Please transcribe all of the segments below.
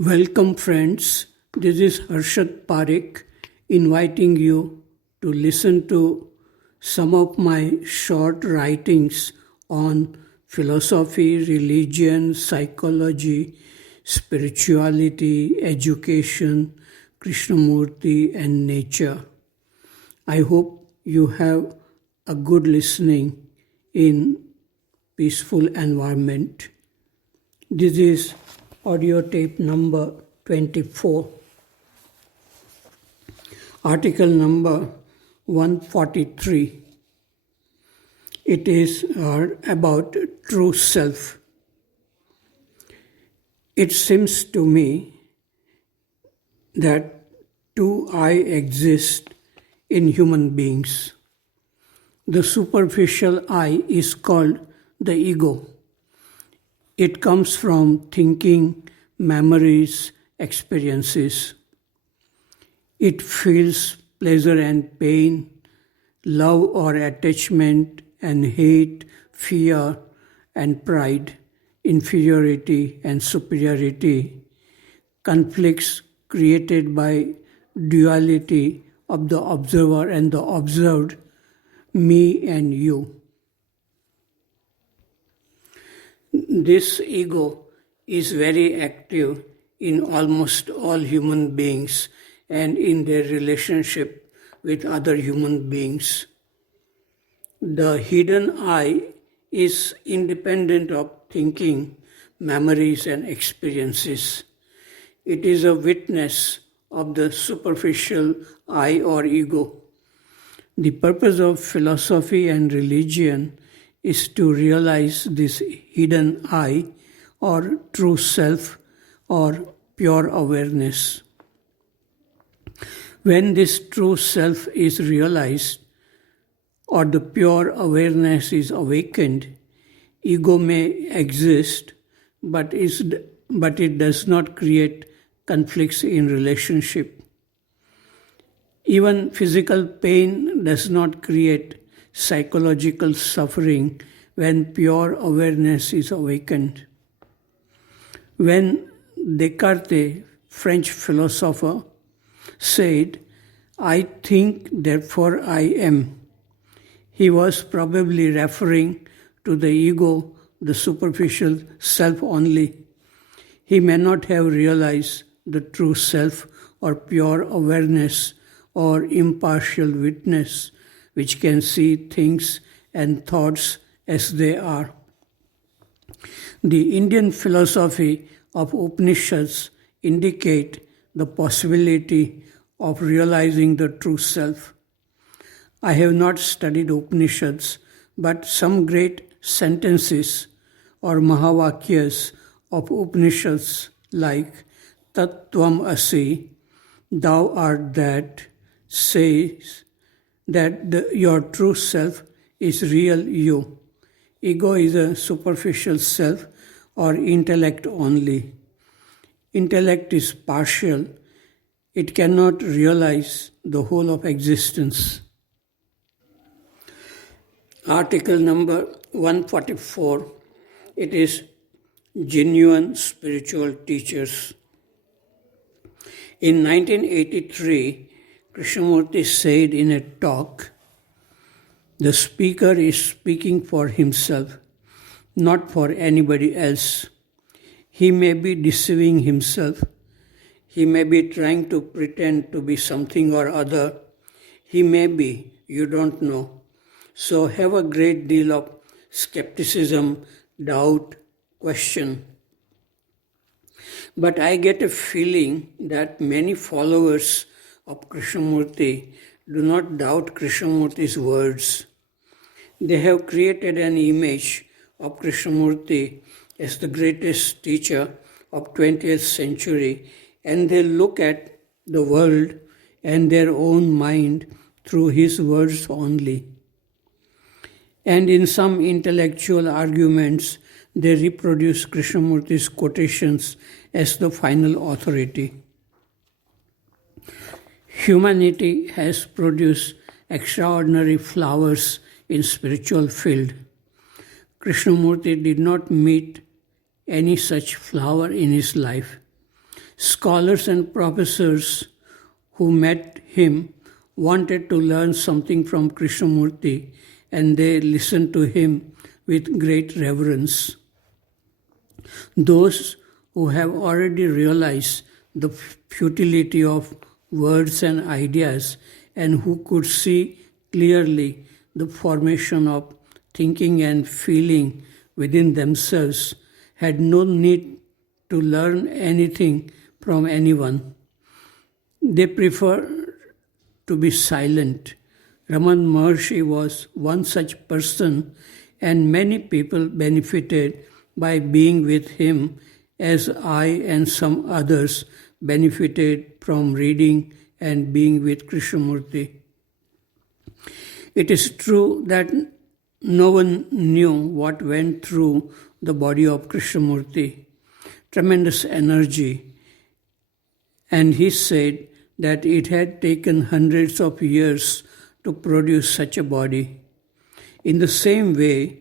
Welcome, friends. This is Harshad Parekh inviting you to listen to some of my short writings on philosophy, religion, psychology, spirituality, education, Krishnamurti, and nature. I hope you have a good listening in peaceful environment. This is audio tape number 24. Article number 143. It is about true self. It seems to me that two I exist in human beings. The superficial I is called the ego. It comes from thinking, memories, experiences. It feels pleasure and pain, love or attachment and hate, fear and pride, inferiority and superiority, conflicts created by duality of the observer and the observed, me and you. This ego is very active in almost all human beings and in their relationship with other human beings. The hidden I is independent of thinking, memories, and experiences. It is a witness of the superficial I or ego. The purpose of philosophy and religion is to realize this hidden I or true self or pure awareness. When this true self is realized or the pure awareness is awakened, ego may exist, but it does not create conflicts in relationship. Even physical pain does not create psychological suffering when pure awareness is awakened. When Descartes, French philosopher, said, "I think, therefore I am," he was probably referring to the ego, the superficial self only. He may not have realized the true self or pure awareness or impartial witness which can see things and thoughts as they are. The Indian philosophy of Upanishads indicate the possibility of realizing the true self. I have not studied Upanishads, but some great sentences or Mahavakyas of Upanishads like Tat Tvam Asi, thou art that, says that your true self is real you. Ego is a superficial self or intellect only. Intellect is partial. It cannot realize the whole of existence. Article number 144. It is genuine spiritual teachers. In 1983, Krishnamurti said in a talk, "The speaker is speaking for himself, not for anybody else. He may be deceiving himself. He may be trying to pretend to be something or other. He may be, you don't know. So have a great deal of skepticism, doubt, question." But I get a feeling that many followers of Krishnamurti do not doubt Krishnamurti's words. They have created an image of Krishnamurti as the greatest teacher of 20th century, and they look at the world and their own mind through his words only. And in some intellectual arguments, they reproduce Krishnamurti's quotations as the final authority. Humanity has produced extraordinary flowers in spiritual field. Krishnamurti did not meet any such flower in his life. Scholars and professors who met him wanted to learn something from Krishnamurti, and they listened to him with great reverence. Those who have already realized the futility of words and ideas and who could see clearly the formation of thinking and feeling within themselves had no need to learn anything from anyone. They prefer to be silent. Raman Maharshi was one such person, and many people benefited by being with him, as I and some others benefited from reading and being with Krishnamurti. It is true that no one knew what went through the body of Krishnamurti. Tremendous energy. And he said that it had taken hundreds of years to produce such a body. In the same way,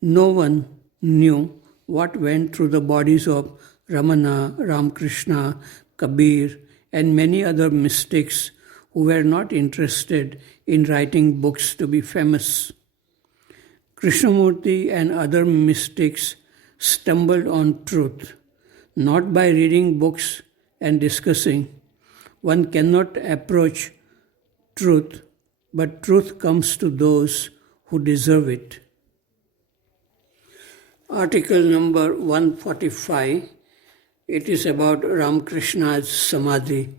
no one knew what went through the bodies of Ramana, Ramkrishna, Kabir, and many other mystics who were not interested in writing books to be famous. Krishnamurti and other mystics stumbled on truth, not by reading books and discussing. One cannot approach truth, but truth comes to those who deserve it. Article number 145, it is about Ramkrishna's Samadhi.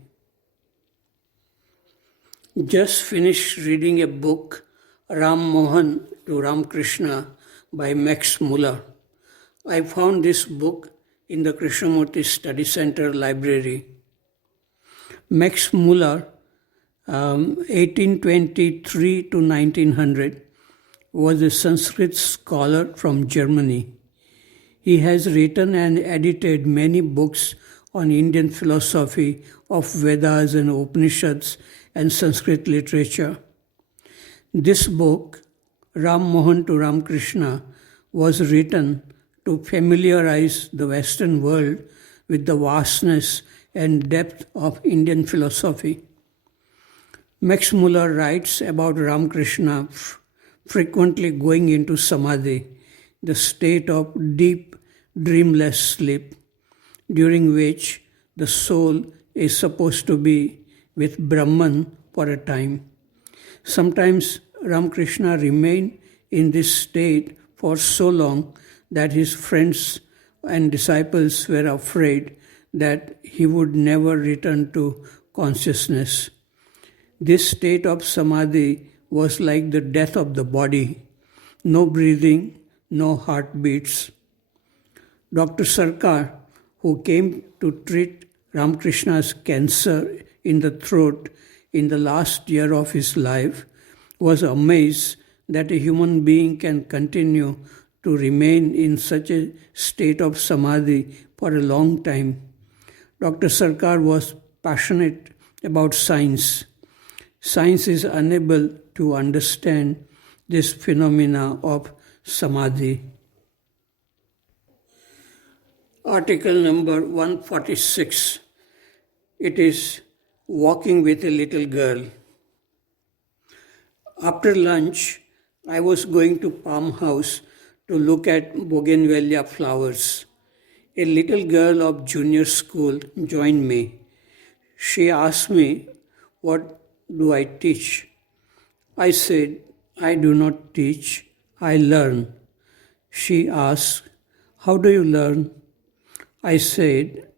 Just finished reading a book, Ram Mohan to Ramkrishna by Max Muller. I found this book in the Krishnamurti Study Center library. Max Muller, 1823 to 1900, was a Sanskrit scholar from Germany. He has written and edited many books on Indian philosophy of Vedas and Upanishads and Sanskrit literature. This book, Ram Mohan to Ramkrishna, was written to familiarize the Western world with the vastness and depth of Indian philosophy. Max Muller writes about Ramkrishna frequently going into Samadhi, the state of deep, dreamless sleep, during which the soul is supposed to be with Brahman for a time. Sometimes Ramkrishna remained in this state for so long that his friends and disciples were afraid that he would never return to consciousness. This state of Samadhi was like the death of the body, no breathing, no heartbeats. Dr. Sarkar, who came to treat Ramkrishna's cancer in the throat in the last year of his life, was amazed that a human being can continue to remain in such a state of Samadhi for a long time. Dr. Sarkar was passionate about science. Science is unable to understand this phenomena of Samadhi. Article number 146. It is walking with a little girl. After lunch, I was going to Palm House to look at bougainvillea flowers. A little girl of junior school joined me. She asked me, "What do I teach?" I said, "I do not teach, I learn." She asked, "How do you learn?" I said,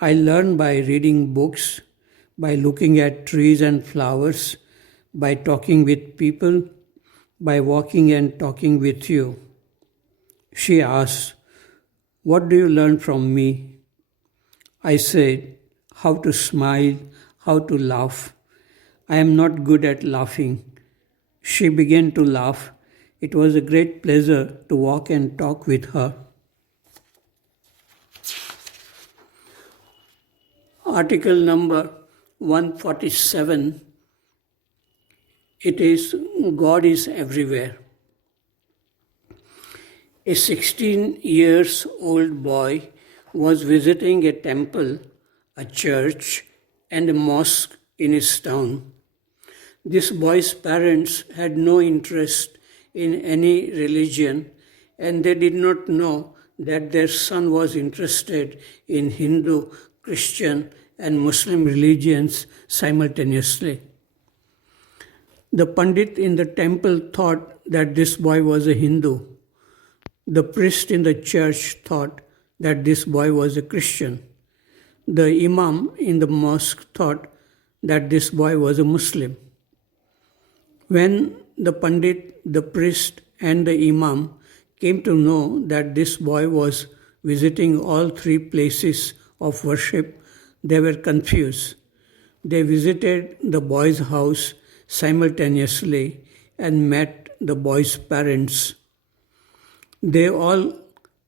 "I learn by reading books, by looking at trees and flowers, by talking with people, by walking and talking with you." She asked, "What do you learn from me?" I said, "How to smile, how to laugh. I am not good at laughing." She began to laugh. It was a great pleasure to walk and talk with her. Article number 147. It is God is everywhere. A 16 years old boy was visiting a temple a church, and a mosque in his town. This boy's parents had no interest in any religion, and they did not know that their son was interested in Hindu, Christian, and Muslim religions simultaneously. The Pandit in the temple thought that this boy was a Hindu. The priest in the church thought that this boy was a Christian. The Imam in the mosque thought that this boy was a Muslim. When the Pandit, the priest, and the Imam came to know that this boy was visiting all three places of worship, they were confused. They visited the boy's house simultaneously and met the boy's parents. They all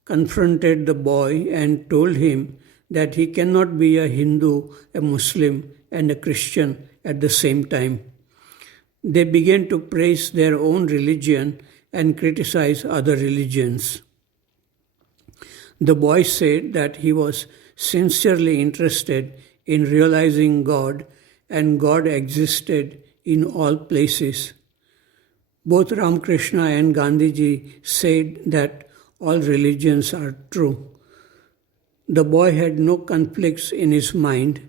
confronted the boy and told him that he cannot be a Hindu, a Muslim, and a Christian at the same time. They began to praise their own religion and criticize other religions. The boy said that he was sincerely interested in realizing God, and God existed in all places. Both Ramkrishna and Gandhiji said that all religions are true. The boy had no conflicts in his mind.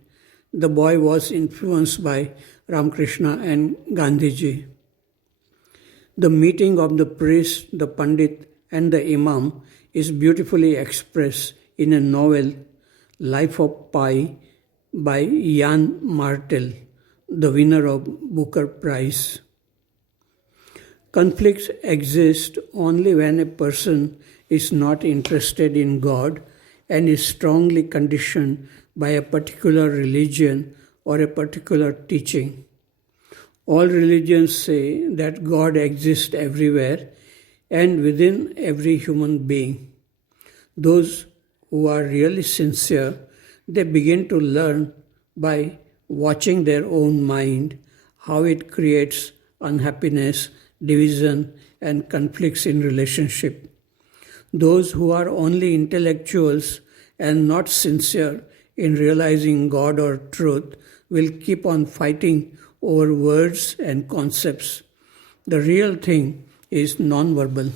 The boy was influenced by Ramkrishna and Gandhiji. The meeting of the priest, the Pandit, and the Imam is beautifully expressed in a novel, Life of Pi, by Jan Martel, the winner of Booker Prize. Conflicts exist only when a person is not interested in God and is strongly conditioned by a particular religion or a particular teaching. All religions say that God exists everywhere and within every human being. Those who are really sincere, they begin to learn by watching their own mind, how it creates unhappiness, division, and conflicts in relationship. Those who are only intellectuals and not sincere in realizing God or truth will keep on fighting over words and concepts. The real thing is non-verbal.